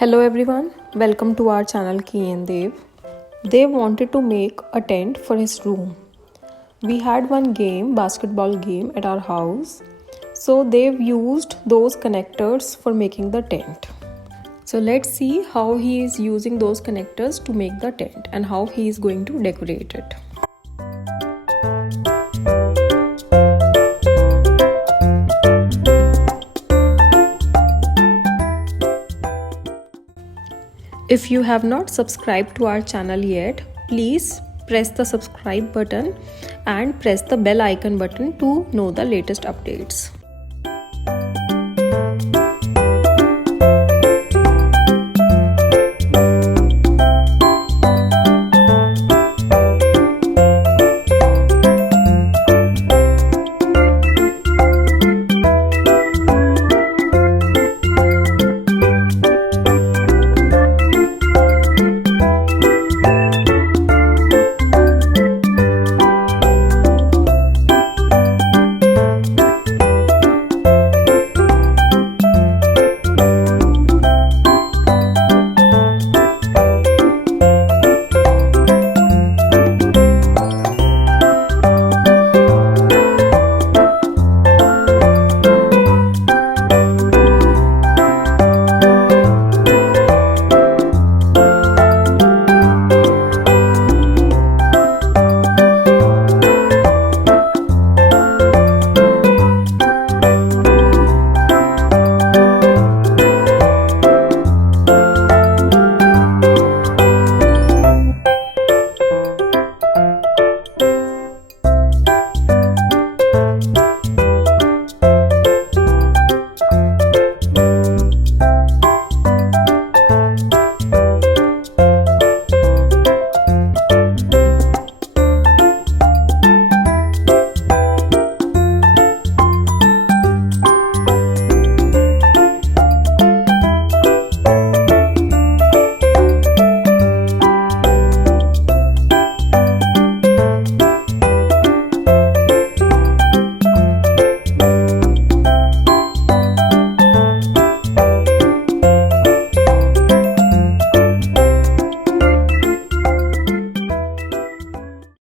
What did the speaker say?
Hello everyone, welcome to our channel Key and Dev. Dev wanted to make a tent for his room. We had one game, basketball game at our house. So Dev used those connectors for making the tent. So let's see how he is using those connectors to make the tent and how he is going to decorate it. If you have not subscribed to our channel yet, please press the subscribe button and press the bell icon button to know the latest updates.